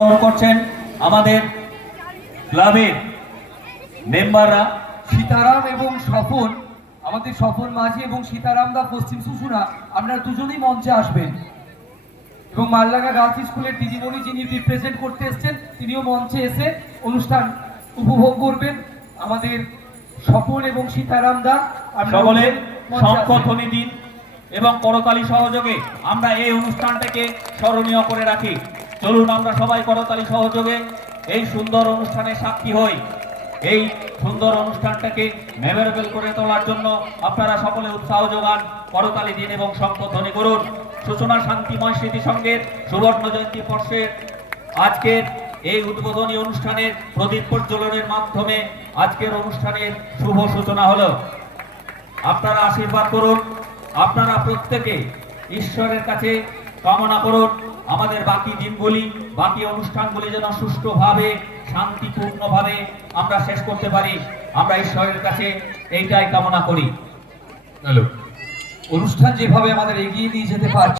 করছেন আমাদের ক্লাবের মেম্বাররা সীতারাম এবং স্বপন, আমাদের স্বপন মাঝি এবং সীতারাম দা পশ্চিম শুশুনা, আপনারা দুজনেই মঞ্চে আসবেন। এবং মালডাঙ্গা গার্লস স্কুলের দিদিমণি যিনি রিপ্রেজেন্ট করতে এসেছেন তিনিও মঞ্চে এসে অনুষ্ঠান উপভোগ করবেন। আমাদের স্বপন এবং সীতারাম দা সকলে শঙ্খধ্বনি দিন এবং করতালি সহযোগে আমরা এই অনুষ্ঠানটাকে স্মরণীয় করে রাখি। চলুন আমরা সবাই করতালি সহযোগে এই সুন্দর অনুষ্ঠানে সাক্ষী হই। এই সুন্দর অনুষ্ঠানটাকে মেমোরেবল করে তোলার জন্য আপনারা সকলে উৎসাহ যোগান, করতালি দিন এবং শঙ্খধ্বনি করুন। সূচনা শান্তিময় স্মৃতি সংঘের সুবর্ণ জয়ন্তী বর্ষের আজকের এই উদ্বোধনী অনুষ্ঠানের প্রদীপ প্রজ্বলনের মাধ্যমে আজকের অনুষ্ঠানের শুভ সূচনা হলো। আপনারা আশীর্বাদ করুন, আপনারা প্রত্যেকে ঈশ্বরের কাছে কামনা করুন আমাদের বাকি দিনগুলি, বাকি অনুষ্ঠানগুলি যেন সুষ্ঠুভাবে শান্তিপূর্ণভাবে আমরা শেষ করতে পারি। আমরা ঈশ্বরের কাছে এইটাই কামনা করি। অনুষ্ঠান যেভাবে আমাদের এগিয়ে নিয়ে যেতে পারছে